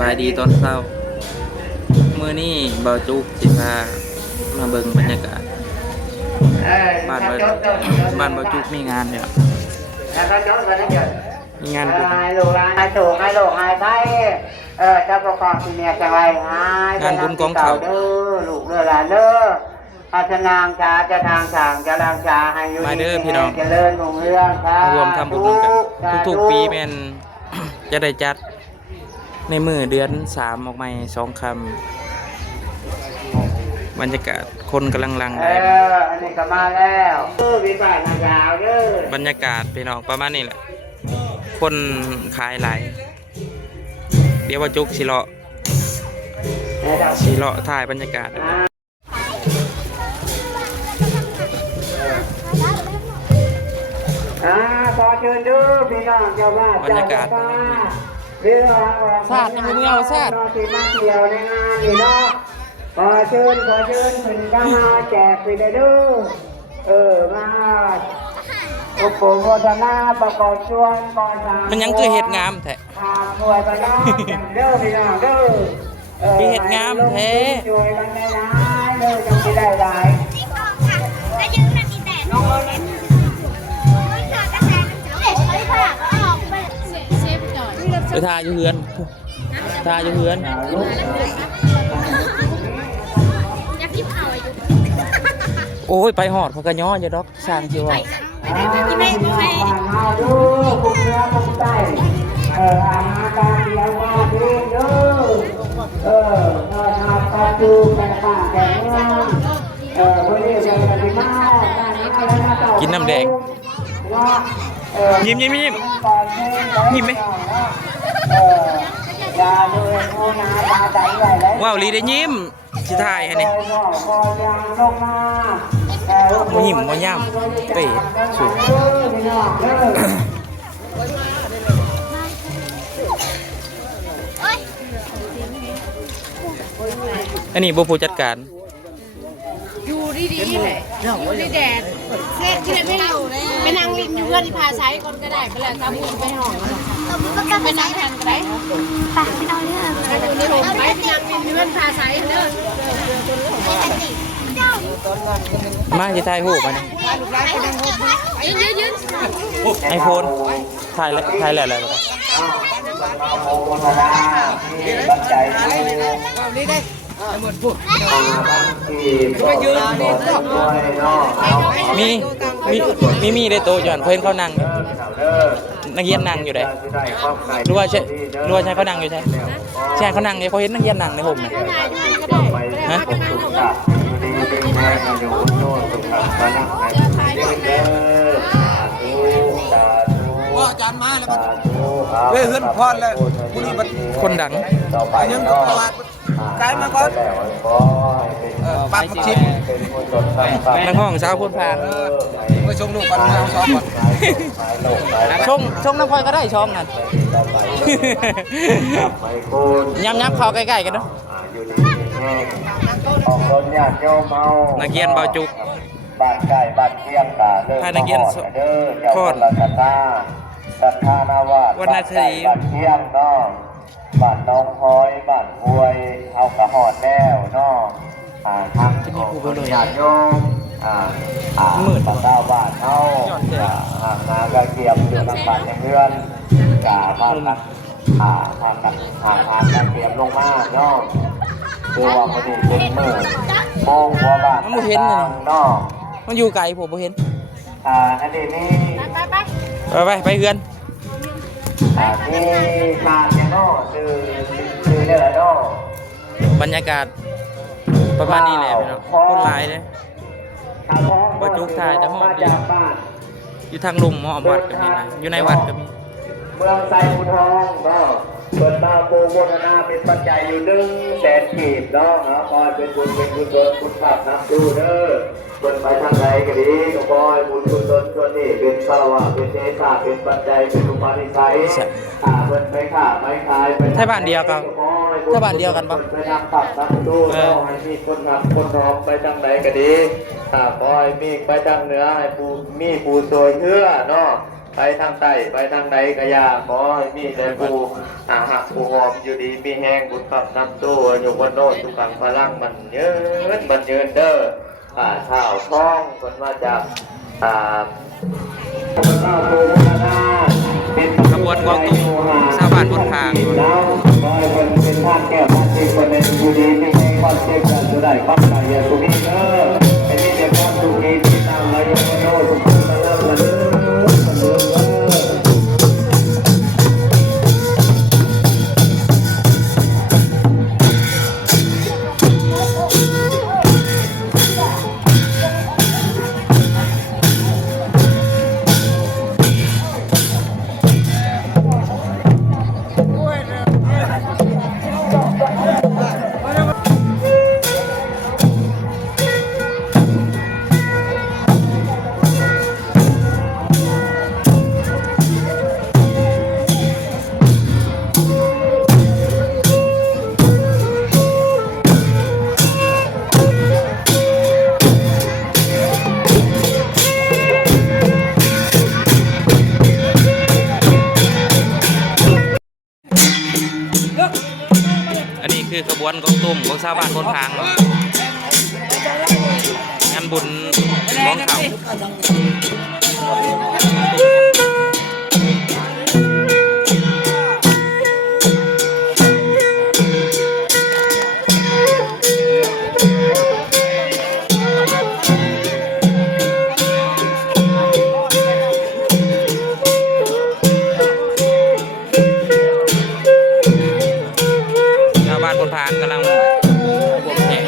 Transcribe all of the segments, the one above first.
บายดีตอนเช้ามื้อนี้บ่าวจุกสิพามาเบิ่งบรรยากาศบ้านบ่าวจุกมีงานเนี่ยมีงานบุญ ลูกหลานให้ถูกให้โลกให้ไทยจะประกอบที่เนี่ยจังไรงานบุญของเขาเด้อลูกเด้อหลานเด้ออาชนางชาจะทางสางจะลางชาให้อยู่ดีเจริญรุ่งเรืองครับ รวมทำบุญกันทุกๆปีแม่น จะได้จัดในมื้อเดือน3ออกมา2 คำบรรยากาศคนกำลังหลั่งไหล อันนี้ก็มาแล้ววิบากทางยาวเด้อบ รรยากาศพี่น้องประมาณนี้แหละคนขายหลายเดี๋ยวว่าจุกสิเลาะถ่ายบรรยากาศขอเชิญดูพี่น้องเจ้าบ้าน บรรยากาศ ศาสตร์ในมือเอาศาสตร์ที่มาเที่ยวในงานนี่เนาะขอเชิญถึงก็มาแจกไปเลยดูมาโอ้โหโฆษณาประกอบช่วงก่อน มันยังคือเห็ดงามแท้ ช่วยไปเนาะเด้อพี่น้องเด้อ คือเห็ดงามแท้ ช่วยกันได้หลายเด้อจังสิได้หลายไปทาอยู่เฮือนโอ้ยไปหอดเขาก็ย้อนอยู่ดอกสร้างชื่อว่า ที่ไม่มาดูคุมเนื้อคุมใจอาหารการเลี้ยงว่าดีเด้อทานปลาจูแกงป่าแกงเมืองวันนี้จะไปมากินน้ำแดงยิ้มไหมว้าวลีได้ยิ้มสิถ่ายให้นี่มายิ้มมาย่ำเป๋สุดอันนี้บุผู้จัดการอยู่ดีๆเลยอยู่ในแดดเสื้อที่ไม่เอาไปนั่งริมอยู่เพื่อนที่พาใช้คนก็ได้ไปแล้วตามมือไปห้องไปนั่งแทนก็ได้ไปเอาเรื่องไปดูในผมไปนั่งริมอยู่เพื่อนพาใช้เด้อมาจะถ่ายรูปมาเนี่ยยืนไอโฟนถ่ายแล้วอะไรบ้างมีได้โตย้อนเพื่อนเขานั่งนักเรียนนั่งอยู่ได้รู้ว่าใช่เขานั่งอยู่ใช่เขานั่งเนี่ยเขาเห็นนักเรียนนั่งในผมนะฮะอาจารย์มาแล้วเว้ยเฮือนพอดแล้วผู้นี้มันคนดังยังก็ประวัติกายมาก่อนปากชิมนักห้องสาวพูดผ่านไปชมลูกก่อนเอาซ้อมก่อนชงน้ำพลอยก็ได้ช่องนั่นย้ำเขาใกล้ๆกันเนาะนักเรียนเบาจุกบ้านใกล้บ้านเที่ยงกาเลยนักเรียนโคตรสัทธานาวาส วันนาทีบ้านเที่ยงน้องบ้านน้องพอยบ้านห้วยเอากระหอดแล้วน้องทางญาติโยมมืด ตะเก้าบ้านเอางานกระเกียบอยู่ทางบ้านในเรือนกามากันทางกระเกียบลงมาน้องคือว่าพอดีเป็นมือโป่งหัวบ้านน้องมันอยู่ไกลผมบ่เห็นอันนี้นี่ไปเฮือนนี่ขาดเนี่ยเนาะคือเนี่ยแหละเนาะบรรยากาศประมาณนี้แหละพี่น้องคนหลายเลยบ่จุกถ่ายแต่ห้องเดียวอยู่ทางลุมหม้อวัดก็มีนะอยู่ในวัดก็มีเมืองไซบูทองเนาะเปิดมาโปรโมทนาเป็นปัจจัยอยู่100,000 กีบเนาะคอยเป็นบุญคุณภาพนับดูเด้อเปิดไปทางไหนก็ดีก็คอยบุญกุศลส่วนนี้เป็นสาวะเป็นเทศาเป็นปัจจัยเป็นอุปนิสัยเปิดไปขาไม่ขายไปใช่บ้านเดียวกันใช่บ้านเดียวกันปะไปทางตับนับดูเนาะให้มีคนนับคนร้องไปทางไหนก็ดีคอยมีไปทางเหนือให้มีปูโซยเฮือเนาะ ไปทางใต้ไปทางใดก็อยากขอให้มีแต่ผู้หักผู้หอมอยู่ดีมีแห้งบุญขับน้ำตู้อยู่บนโน้นทุกขังพลังมันเยินเด้อข้าวท้องคนมาจากขบวนกองตุ้งชาวบ้านบนทาง เป็นท่าแก้วท่าที่คนในอยู่ดีมีแห้งความเจ็บจะได้ความตายอย่าสุขีเด้อเป็นที่เดียวกันสุขีที่ตามมาอยู่บนโน้นทุกขังพลังมันเด้ออันนี้คือขบวนกองตุ้มของชาวบ้านบนทางงานบุญมองเขาบนทางกำลังบวกแข่ง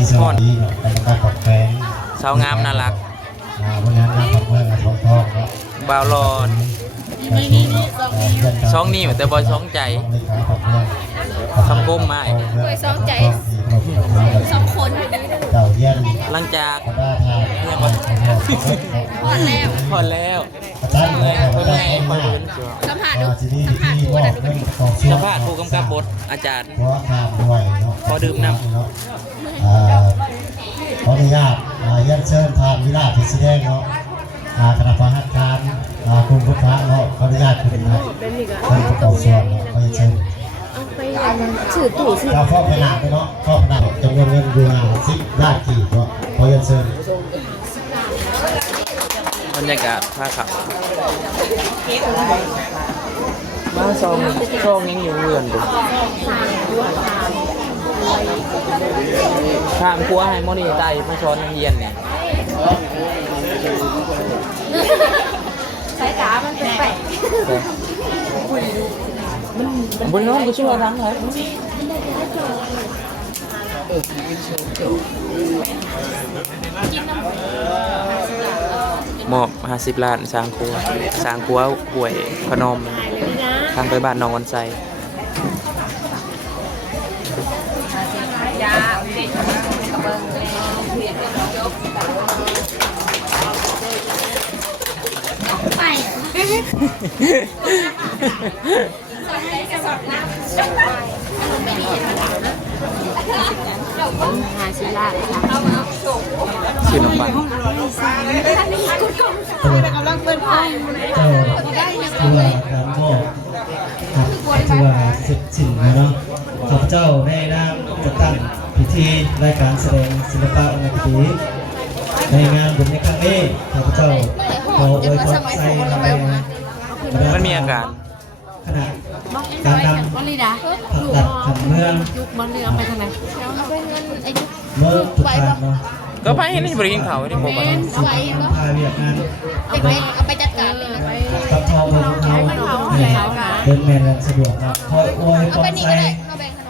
ที่สวัสดีเป็นการตกแต่ง สาวงามน่ารัก วันนั้นเราขับเมืองกับทองทองครับ บาวรอนช่องนี้แต่บอยช่องใจช่องก้มไม้ เคยซ้อมใจ2 คน เต่าเยี่ยน หลังจาก กระด้าทาง พอแล้ว พอแล้ว อาจารย์ เลย ก คน ระ ไง ด้า คอยดู สัมผัสดู ที่นี่ สัมผัส ที่ ดู บอก นะ เรื่องของเชื่อ สัมภาษณ์ผู้กำกับบทอาจารย์ เพราะทางด้วยเนาะ ขอดื่มน้ำ ขออนุญาตเยี่ยมเชิญทางวิราชที่แสดงเนาะคณะพหัตถ์การกรุงพุทธะเนาะขออนุญาตคุณนะท่านประกอบส่วนเนาะขอเชิญ ถือตู่สิ เราครอบขนาดไปเนาะครอบขนาดจำนวนเงินดู10 ล้านกีบเนาะขอเชิญ บรรยากาศท่าขับ มาซองยังอยู่เรือนดูข้ามครัวให้โมนี่ไตมาช้อนนังเย็นเนี่ย สายตามันเป็นแปลก บนน้องก็ช่วยทั้งเลยหมอบ50 ล้านสร้างครัวป่วยพนมทางไปบ้านน้องวันไซ หาซื้อลาดค่ะ ชื่อน้ำมัน กำลังเป็นไพ่ เจ้าตัวการมอบครับตัวเสร็จสิ้นแล้วเนาะข้าพเจ้าได้นำจัดตั้งพิธีรายการแสดงศิลปะวรรณคดีในงานบุญในครั้งนี้ข้าพเจ้าขออวยพรใส่ใน มันมีอาการ ขณะการนำ บอลลีดา ผักดัดขันเมือง ยุกบอลลีเอาไปทางไหน เมื่อตุกานเนาะ ก็ไปนี่บริกินเขาที่ผม สิพาเวียดนาม เอาไปจัดการเลยไป กับทอเมืองเขาเดินแมนและสะดวกครับขออวยพรใส่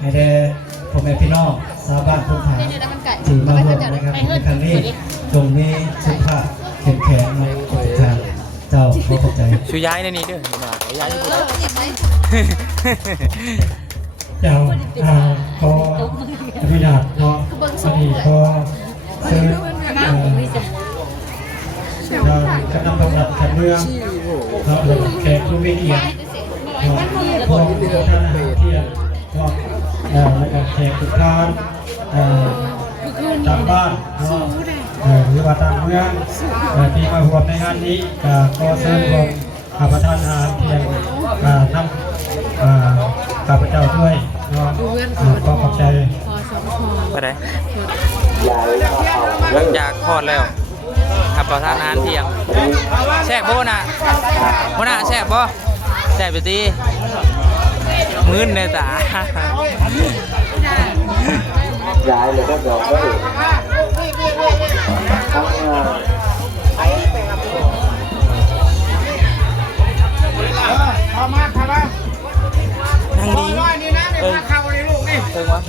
ให้ได้พ่อแม่พี่น้องชาวบ้านทุกท่านที่มาร่วมนะครับในครั้งนี้จงมีสุขภาพแข็งแรงในทุกทางเจ้าขอขอบใจ ช่วยย้ายในนี้ด้วยย้ายที่ผม เจ้าขออนุญาตเนาะสวัสดีขอเชิญคณะกรรมการขันเมืองครับแขกผู้มีเกียรติพร้อมท่านอาหารเที่ยงก็แล้วก็แขกทุกท่านต่างบ้านเนาะหรือว่าต่างเมืองที่มาร่วมในงานนี้ก็เชิญผมประธานอาหารเที่ยงนำข้าพเจ้าด้วยเนาะก็ขอบใจ ไปไหนหลังจากทอดแล้วขับต่อทานอาหารเที่ยงแซ่บบ่น่ะแซ่บบ่แซ่บไปตีมื้นในตา ย้ายเลยก็ดอกได้ทั้งนั่งดีถึงวะ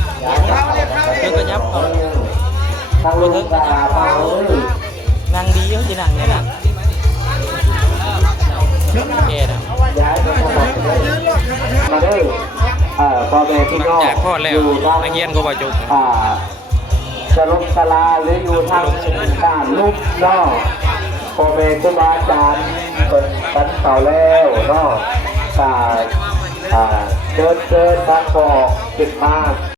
ถึงก็ยับเอา ทั้งลูกกาเปล่า นั่งดีเยอะจีนั่งเนี่ยนะแกนะ ย้ายมาได้พ่อแม่พี่น้อง จากทอดแล้วนักเรียนก็บ่จุก สรุปสลาหรืออยู่ทางด้านลูกเนาะพ่อแม่ครูบาอาจารย์เป็นกันเก่าแล้วเนาะเดินทางออกติดมา